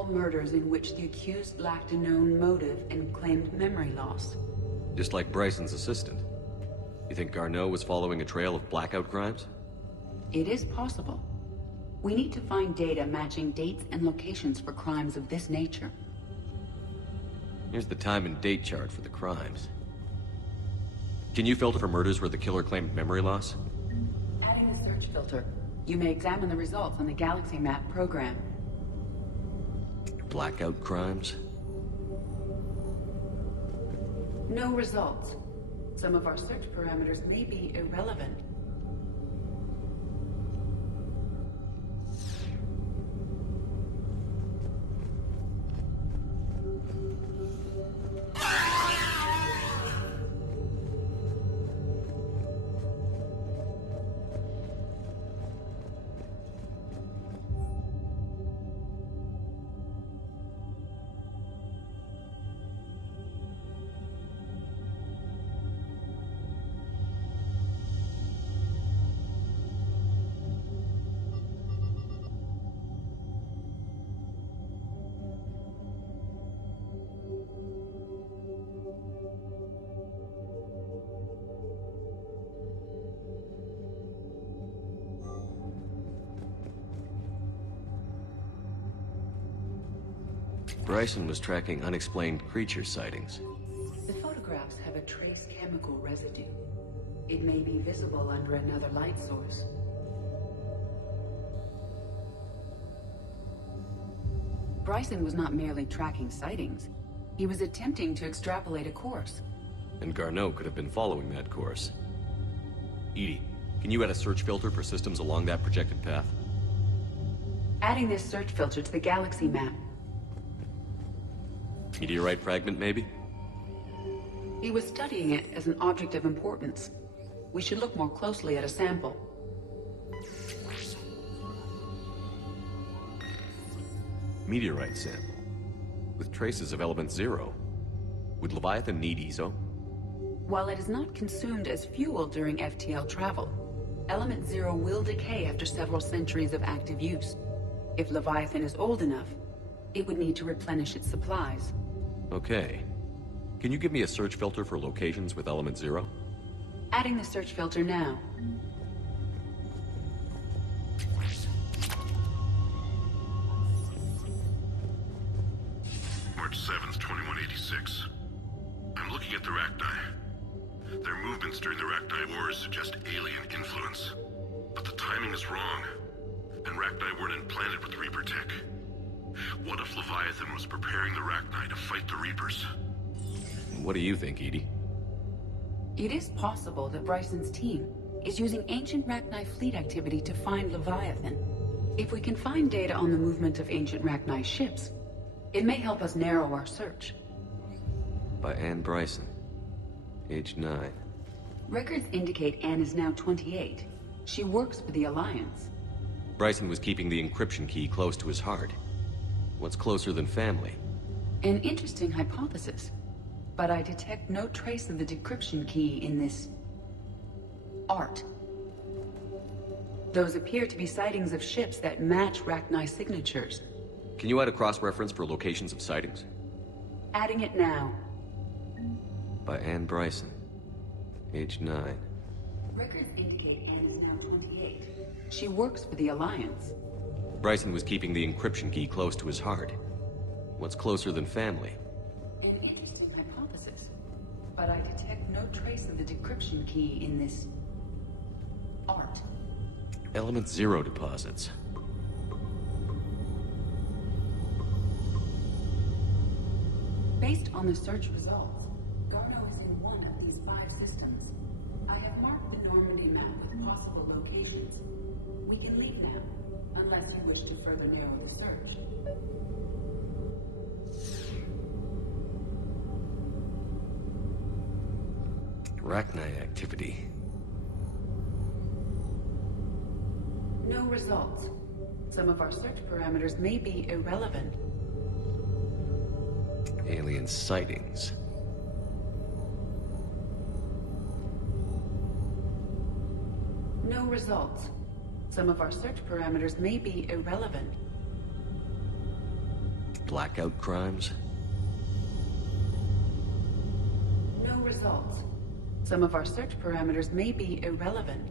all murders in which the accused lacked a known motive and claimed memory loss. Just like Bryson's assistant. You think Garneau was following a trail of blackout crimes? It is possible. We need to find data matching dates and locations for crimes of this nature. Here's the time and date chart for the crimes. Can you filter for murders where the killer claimed memory loss? Adding the search filter, you may examine the results on the Galaxy Map program. Blackout crimes? No results. Some of our search parameters may be irrelevant. Bryson was tracking unexplained creature sightings. The photographs have a trace chemical residue. It may be visible under another light source. Bryson was not merely tracking sightings. He was attempting to extrapolate a course. And Garneau could have been following that course. Edie, can you add a search filter for systems along that projected path? Adding this search filter to the Galaxy Map. Meteorite fragment, maybe? He was studying it as an object of importance. We should look more closely at a sample. Meteorite sample. With traces of element 0. Would Leviathan need EZO? While it is not consumed as fuel during FTL travel, element 0 will decay after several centuries of active use. If Leviathan is old enough, it would need to replenish its supplies. Okay. Can you give me a search filter for locations with element 0? Adding the search filter now. March 7th, 2186. I'm looking at the Rachni. Their movements during the Rachni Wars suggest alien influence. But the timing is wrong. And Rachni weren't implanted with Reaper tech. What if Leviathan was preparing the Rachni to fight the Reapers? What do you think, Edie? It is possible that Bryson's team is using ancient Rachni fleet activity to find Leviathan. If we can find data on the movement of ancient Rachni ships, it may help us narrow our search. By Anne Bryson. Age 9. Records indicate Anne is now 28. She works for the Alliance. Bryson was keeping the encryption key close to his heart. What's closer than family? An interesting hypothesis. But I detect no trace of the decryption key in this art. Those appear to be sightings of ships that match Rachni signatures. Can you add a cross-reference for locations of sightings? Adding it now. By Anne Bryson. Age 9. Records indicate Anne is now 28. She works for the Alliance. Bryson was keeping the encryption key close to his heart. What's closer than family? An interesting hypothesis. But I detect no trace of the decryption key in this art. Element 0 deposits. Based on the search results, Garneau is in one of these 5 systems. I have marked the Normandy map with possible locations. We can leave them, unless you wish to further narrow the search. Rachni activity. No results. Some of our search parameters may be irrelevant. Alien sightings. No results. Some of our search parameters may be irrelevant. Blackout crimes? No results. Some of our search parameters may be irrelevant.